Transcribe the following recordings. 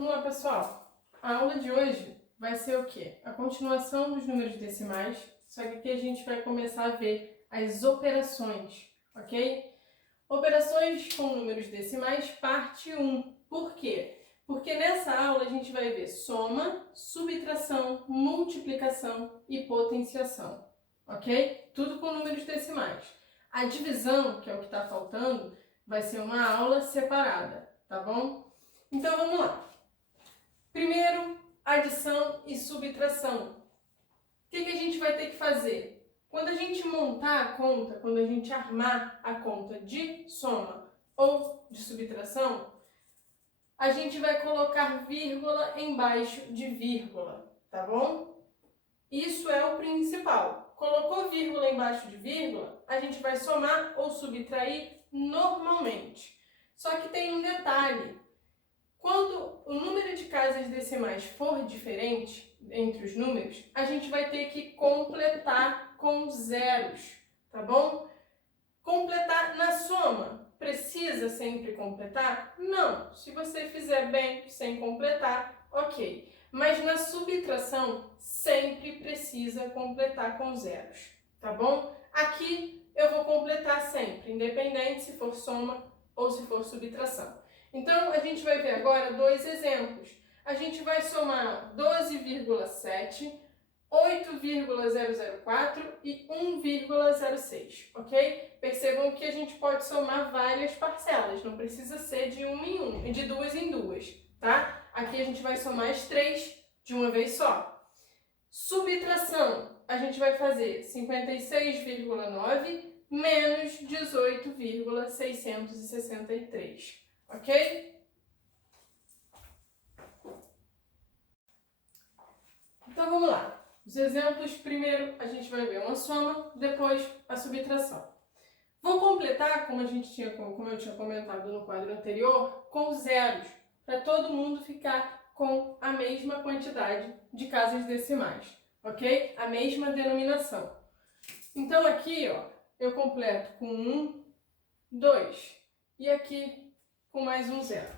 Vamos lá, pessoal. A aula de hoje vai ser o quê? A continuação dos números decimais, só que aqui a gente vai começar a ver as operações, ok? Operações com números decimais, parte 1. Por quê? Porque nessa aula a gente vai ver soma, subtração, multiplicação e potenciação, ok? Tudo com números decimais. A divisão, que é o que está faltando, vai ser uma aula separada, tá bom? Então vamos lá. Primeiro, adição e subtração. O que a gente vai ter que fazer? Quando a gente montar a conta, quando a gente armar a conta de soma ou de subtração, a gente vai colocar vírgula embaixo de vírgula, tá bom? Isso é o principal. Colocou vírgula embaixo de vírgula, a gente vai somar ou subtrair normalmente. Só que tem um detalhe. Quando o número de casas decimais for diferente entre os números, a gente vai ter que completar com zeros, tá bom? Completar na soma. Precisa sempre completar? Não. Se você fizer bem sem completar, ok. Mas na subtração, sempre precisa completar com zeros, tá bom? Aqui eu vou completar sempre, independente se for soma ou se for subtração. Então, a gente vai ver agora dois exemplos. A gente vai somar 12,7, 8,004 e 1,06, ok? Percebam que a gente pode somar várias parcelas, não precisa ser de uma em uma, de duas em duas, tá? Aqui a gente vai somar as três de uma vez só. Subtração, a gente vai fazer 56,9 menos 18,663. Ok? Então vamos lá. Os exemplos, primeiro a gente vai ver uma soma, depois a subtração. Vou completar, como eu tinha comentado no quadro anterior, com zeros, para todo mundo ficar com a mesma quantidade de casas decimais, ok? A mesma denominação. Então aqui, ó, eu completo com 1, 2 e aqui com mais um zero.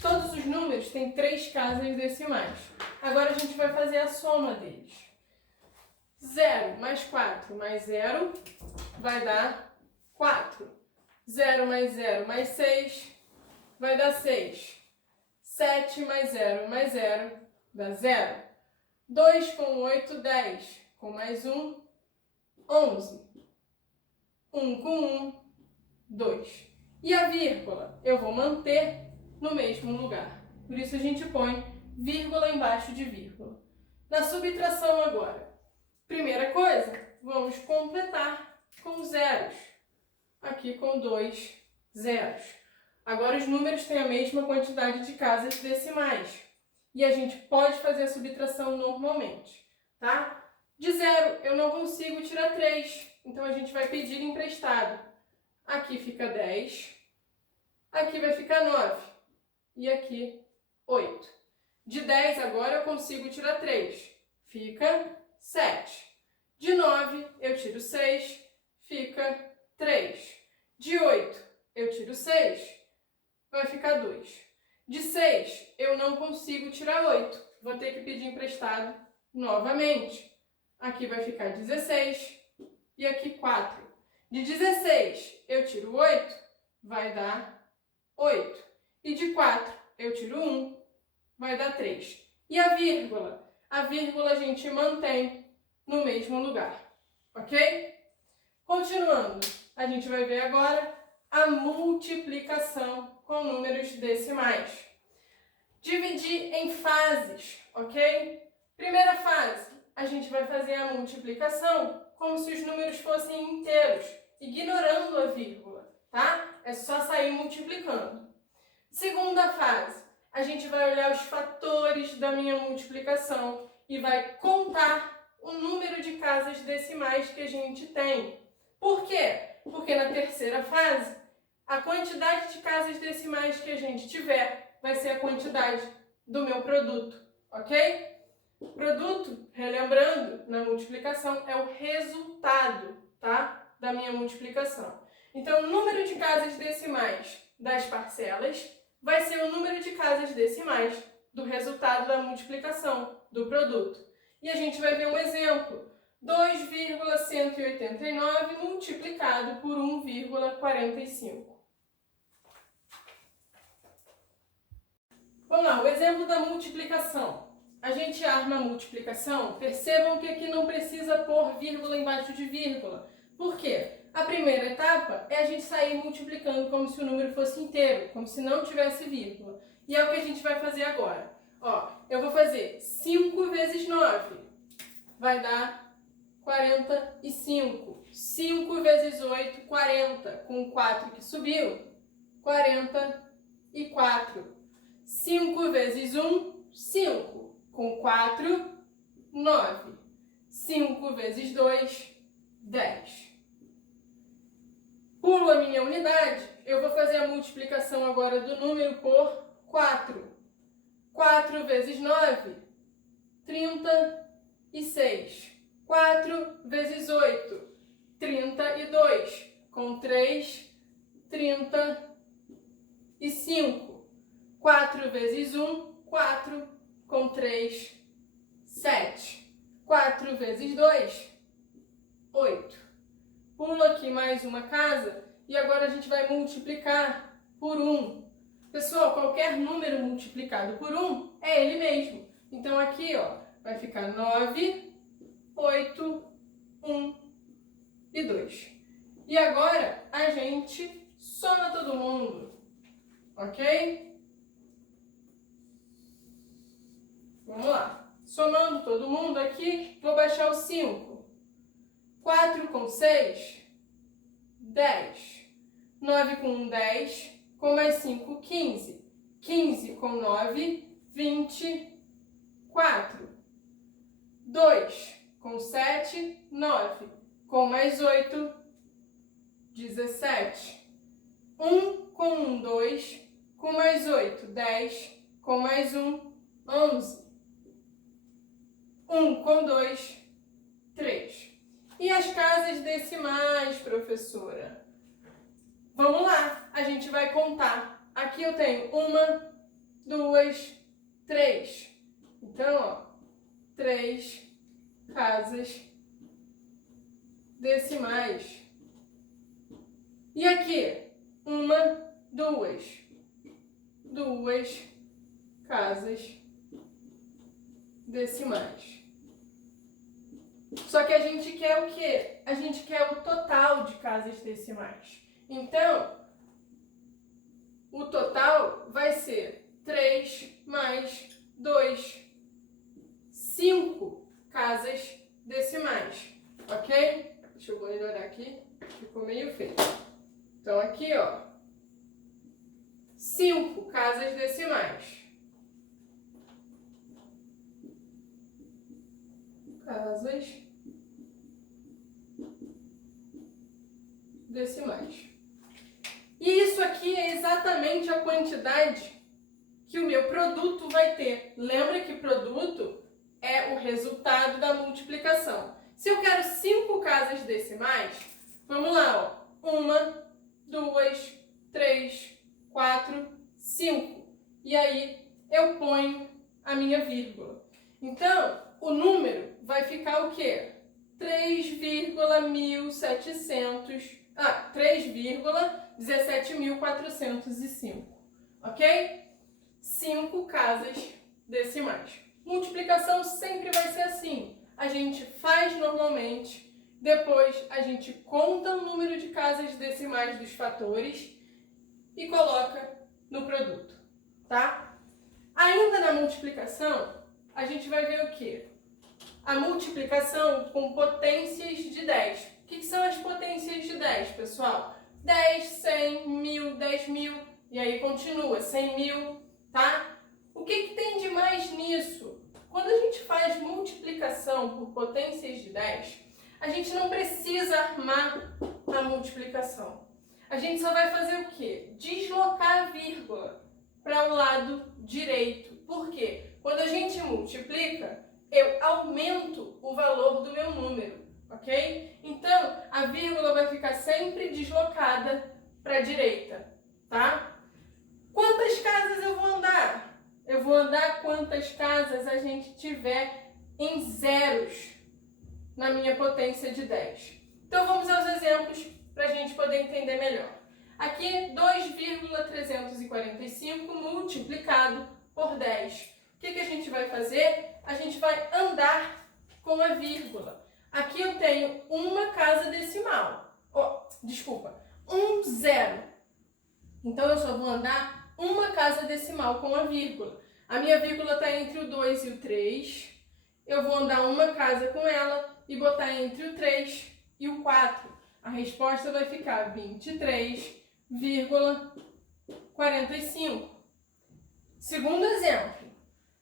Todos os números têm 3 casas decimais. Agora a gente vai fazer a soma deles. 0 mais 4 mais 0 vai dar 4. 0 mais 0 mais 6 vai dar 6. 7 mais 0 mais 0 dá 0. 2 com 8, 10. Com mais 1, 11. 1 com 1, 2. E a vírgula eu vou manter no mesmo lugar. Por isso a gente põe vírgula embaixo de vírgula. Na subtração agora. Primeira coisa, vamos completar com zeros. Aqui com 2 zeros. Agora os números têm a mesma quantidade de casas decimais. E a gente pode fazer a subtração normalmente, tá? De 0 eu não consigo tirar 3, então a gente vai pedir emprestado. Aqui fica 10, aqui vai ficar 9 e aqui 8. De 10 agora eu consigo tirar 3, fica 7. De 9 eu tiro 6, fica 3. De 8 eu tiro 6, vai ficar 2. De 6 eu não consigo tirar 8, vou ter que pedir emprestado novamente. Aqui vai ficar 16 e aqui 4. De 16 eu tiro 8, vai dar 8. E de 4 eu tiro 1, vai dar 3. E a vírgula? A vírgula a gente mantém no mesmo lugar, ok? Continuando, a gente vai ver agora a multiplicação com números decimais. Dividir em fases, ok? Primeira fase, a gente vai fazer a multiplicação como se os números fossem inteiros, ignorando a vírgula, tá? É só sair multiplicando. Segunda fase, a gente vai olhar os fatores da minha multiplicação e vai contar o número de casas decimais que a gente tem. Por quê? Porque na terceira fase, a quantidade de casas decimais que a gente tiver vai ser a quantidade do meu produto, ok? Produto, relembrando, na multiplicação é o resultado, tá? Da minha multiplicação. Então, o número de casas decimais das parcelas vai ser o número de casas decimais do resultado da multiplicação do produto. E a gente vai ver um exemplo. 2,189 multiplicado por 1,45. Vamos lá, o exemplo da multiplicação. A gente arma a multiplicação, percebam que aqui não precisa pôr vírgula embaixo de vírgula. Por quê? A primeira etapa é a gente sair multiplicando como se o número fosse inteiro, como se não tivesse vírgula. E é o que a gente vai fazer agora. Ó, eu vou fazer 5 vezes 9, vai dar 45. 5 vezes 8, 40. Com 4 que subiu, 44. 5 vezes 1, 5. Com 4, 9. 5 vezes 2, 10. Pulo a minha unidade, eu vou fazer a multiplicação agora do número por 4. 4 vezes 9, 36. 4 vezes 8, 32. Com 3, 35. 4 vezes 1, 4. Com 3, 7. 4 vezes 2, 8. Pulo aqui mais uma casa e agora a gente vai multiplicar por 1. Pessoal, qualquer número multiplicado por 1 é ele mesmo. Então aqui, ó, vai ficar 9, 8, 1 e 2. E agora a gente soma todo mundo, ok? Vamos lá. Somando todo mundo aqui, vou baixar o 5. 4 com 6, 10. 9 com 1, 10. Com mais 5, 15. 15 com 9, 24. 2 com 7, 9. Com mais 8, 17. 1 com 1, 2. Com mais 8, 10. Com mais 1, 11. 1 com 2, 3. E as casas decimais, professora? Vamos lá, a gente vai contar. Aqui eu tenho 1, 2, 3. Então, ó, 3 casas decimais. E aqui, 1, 2 casas decimais. Só que a gente quer o quê? A gente quer o total de casas decimais. Então, o total vai ser 3 mais 2, 5 casas decimais, ok? Deixa eu melhorar aqui, ficou meio feio. Então aqui, ó, 5 casas decimais. Casas decimais. E isso aqui é exatamente a quantidade que o meu produto vai ter. Lembra que produto é o resultado da multiplicação. Se eu quero 5 casas decimais, vamos lá, ó. 1, 2, 3, 4, 5. E aí eu ponho a minha vírgula. Então, o número vai ficar o quê? 3,17.405, ok? 5 casas decimais. Multiplicação sempre vai ser assim. A gente faz normalmente, depois a gente conta o número de casas decimais dos fatores e coloca no produto, tá? Ainda na multiplicação, a gente vai ver o quê? A multiplicação com potências de 10. O que são as potências de 10, pessoal? 10, 100, 1000, 10.000, e aí continua, 100.000, tá? O que tem de mais nisso? Quando a gente faz multiplicação por potências de 10, a gente não precisa armar a multiplicação. A gente só vai fazer o quê? Deslocar a vírgula para o lado direito. Por quê? Quando a gente multiplica, eu aumento o valor do meu número, ok? Então, a vírgula vai ficar sempre deslocada para a direita, tá? Quantas casas eu vou andar? Eu vou andar quantas casas a gente tiver em zeros na minha potência de 10. Então vamos aos exemplos para a gente poder entender melhor. Aqui 2,345 multiplicado por 10. O que a gente vai fazer? A gente vai andar com a vírgula. Aqui eu tenho uma casa decimal. Um zero. Então eu só vou andar uma casa decimal com a vírgula. A minha vírgula está entre o 2 e o 3. Eu vou andar uma casa com ela e botar entre o 3 e o 4. A resposta vai ficar 23,45. Segundo exemplo.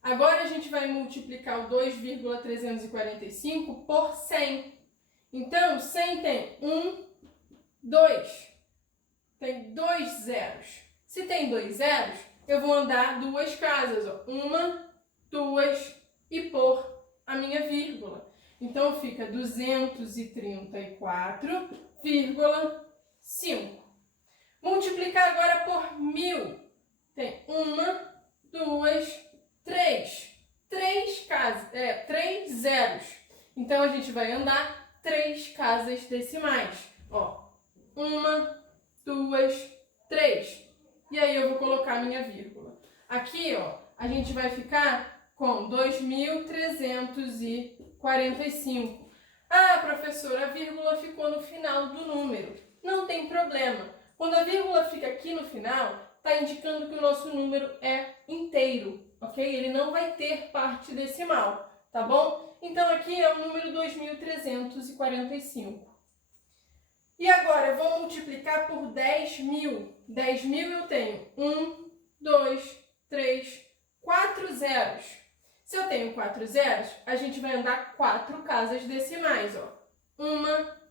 Agora a gente vai multiplicar o 2,345 por 100. Então, 100 tem 1, 2. Tem 2 zeros. Se tem 2 zeros, eu vou andar duas casas. Uma, duas e pôr a minha vírgula. Então, fica 234,5. Multiplicar agora por 1000. Tem uma, duas, 3. 3 zeros. Então, a gente vai andar 3 casas decimais. Ó, 1, 2, 3. E aí eu vou colocar a minha vírgula. Aqui, ó, a gente vai ficar com 2.345. Ah, professora, a vírgula ficou no final do número. Não tem problema. Quando a vírgula fica aqui no final, está indicando que o nosso número é inteiro, ok? Ele não vai ter parte decimal, tá bom? Então, aqui é o número 2.345. E agora, eu vou multiplicar por 10.000. 10.000 eu tenho 1, 2, 3, 4 zeros. Se eu tenho 4 zeros, a gente vai andar 4 casas decimais, ó. 1,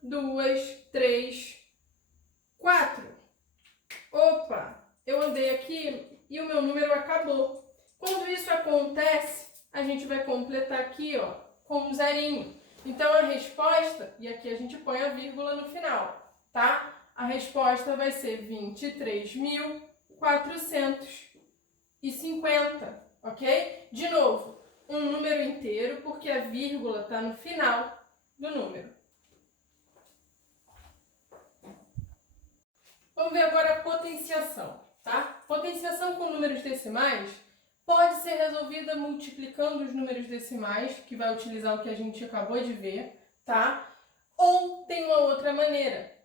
2, 3, 4. Opa, eu andei aqui e o meu número acabou. Quando isso acontece, a gente vai completar aqui, ó, com um zerinho. Então, a resposta, e aqui a gente põe a vírgula no final, tá? A resposta vai ser 23.450, ok? De novo, um número inteiro, porque a vírgula está no final do número. Vamos ver agora a potenciação, tá? Potenciação com números decimais pode ser resolvida multiplicando os números decimais, que vai utilizar o que a gente acabou de ver, tá? Ou tem uma outra maneira.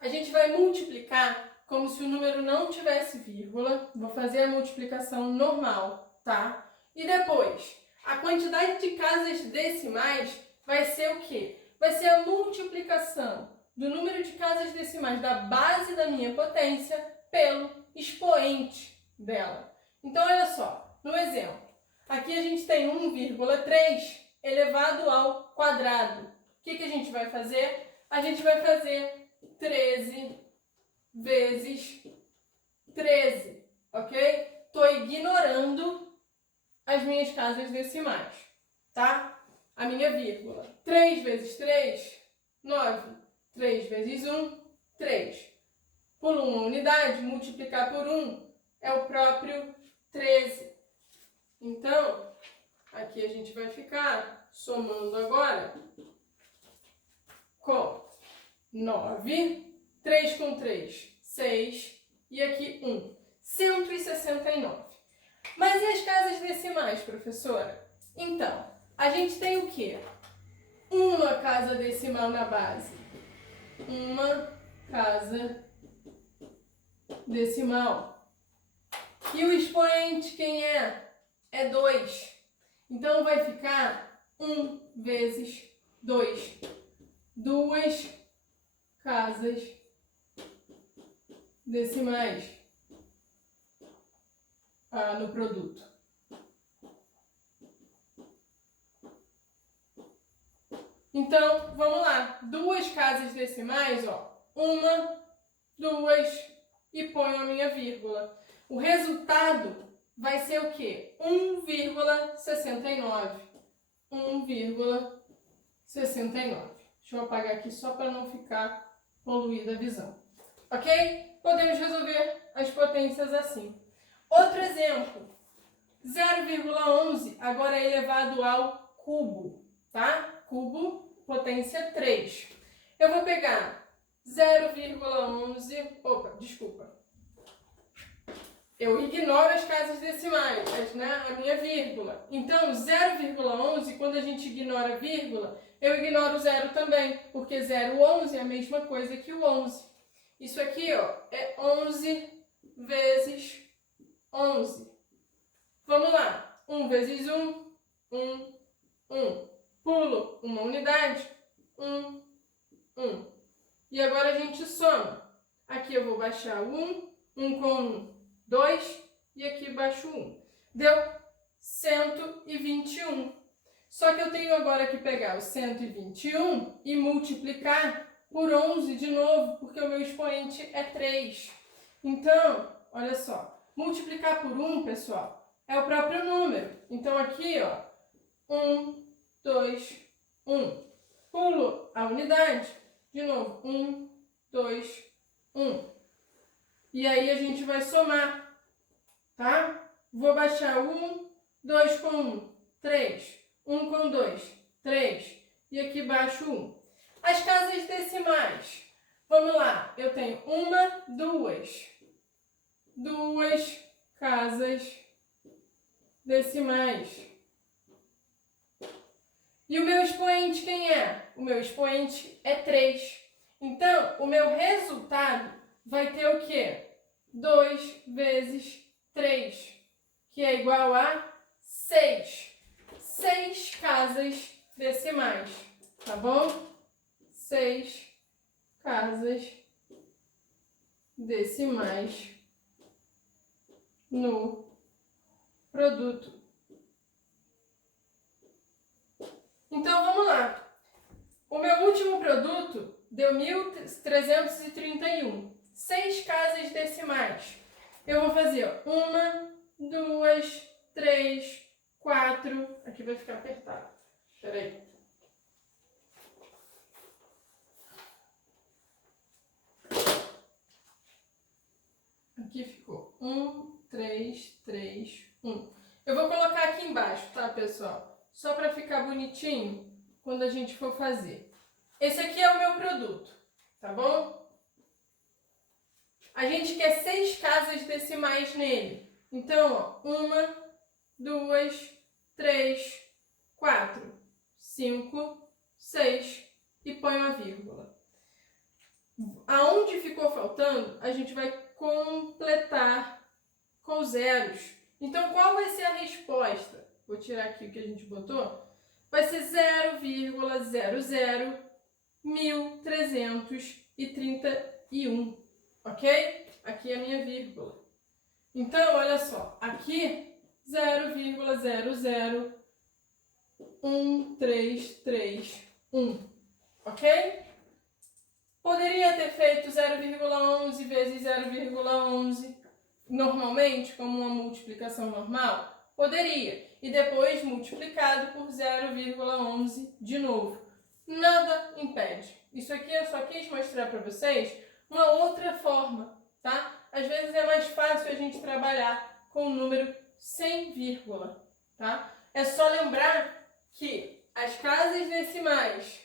A gente vai multiplicar como se o número não tivesse vírgula. Vou fazer a multiplicação normal, tá? E depois, a quantidade de casas decimais vai ser o quê? Vai ser a multiplicação do número de casas decimais da base da minha potência pelo expoente dela. Então, olha só, no exemplo, aqui a gente tem 1,3 elevado ao quadrado. O que a gente vai fazer? A gente vai fazer 13 vezes 13, ok? Estou ignorando as minhas casas decimais, tá? A minha vírgula. 3 vezes 3, 9. 3 vezes 1, 3. Pulo uma unidade, multiplicar por 1 é o próprio 13. Então, aqui a gente vai ficar somando agora com 9, 3 com 3, 6, e aqui 1. 169. Mas e as casas decimais, professora? Então, a gente tem o quê? Uma casa decimal na base. Uma casa decimal. E o expoente, quem é? É 2. Então, vai ficar 1 vezes 2. 2 casas decimais no produto. Então, vamos lá. 2 casas decimais, ó. 1, 2 e ponho a minha vírgula. O resultado vai ser o quê? 1,69. 1,69. Deixa eu apagar aqui só para não ficar poluída a visão. Ok? Podemos resolver as potências assim. Outro exemplo. 0,11 agora é elevado ao cubo, tá? Cubo, potência 3. Eu vou pegar 0,11... Opa, desculpa. Eu ignoro as casas decimais, né? A minha vírgula. Então, 0,11, quando a gente ignora a vírgula, eu ignoro o zero também, porque 0,11 é a mesma coisa que o 11. Isso aqui, ó, é 11 vezes 11. Vamos lá. 1 vezes 1, 1, 1. Pulo uma unidade, 1, 1. E agora a gente soma. Aqui eu vou baixar o 1, 1 com 1, 2, e aqui baixo 1. Deu 121. Só que eu tenho agora que pegar o 121 e multiplicar por 11 de novo, porque o meu expoente é 3. Então, olha só, multiplicar por 1, pessoal, é o próprio número. Então aqui, ó, 1, 2, 1. Pulo a unidade, de novo, 1, 2, 1. E aí a gente vai somar, tá? Vou baixar 1, 2 com 1, 3. 1 com 2, 3. E aqui baixo 1. As casas decimais. Vamos lá. Eu tenho uma, duas. Duas casas decimais. E o meu expoente quem é? O meu expoente é 3. Então, o meu resultado vai ter o quê? 2 vezes 3, que é igual a 6. 6 casas decimais, tá bom? 6 casas decimais no produto. Então, vamos lá. O meu último produto deu 1.331. 6 casas decimais. Eu vou fazer 1, 2, 3, 4. Aqui vai ficar apertado. Espera aí. Aqui ficou 1, 3, 3, 1. Eu vou colocar aqui embaixo, tá, pessoal? Só para ficar bonitinho quando a gente for fazer. Esse aqui é o meu produto, tá bom? A gente quer 6 casas decimais nele. Então, ó, 1, 2, 3, 4, 5, 6 e ponho a vírgula. Aonde ficou faltando, a gente vai completar com zeros. Então, qual vai ser a resposta? Vou tirar aqui o que a gente botou. Vai ser 0,001331, ok? Aqui é a minha vírgula. Então, olha só, aqui 0,0013331, ok? Poderia ter feito 0,11 vezes 0,11 normalmente, como uma multiplicação normal? Poderia. E depois multiplicado por 0,11 de novo. Nada impede. Isso aqui eu só quis mostrar para vocês uma outra forma, tá? Às vezes é mais fácil a gente trabalhar com um número sem vírgula, tá? É só lembrar que as casas decimais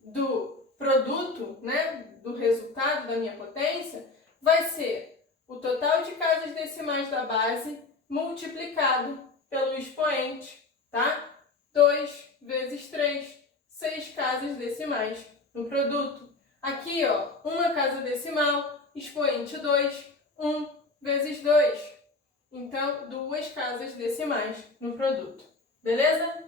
do produto, né, do resultado da minha potência, vai ser o total de casas decimais da base multiplicado pelo expoente, tá? 2 vezes 3, 6 casas decimais no produto. Aqui, ó, uma casa decimal, expoente 2, 1 vezes 2. Então, 2 casas decimais no produto. Beleza?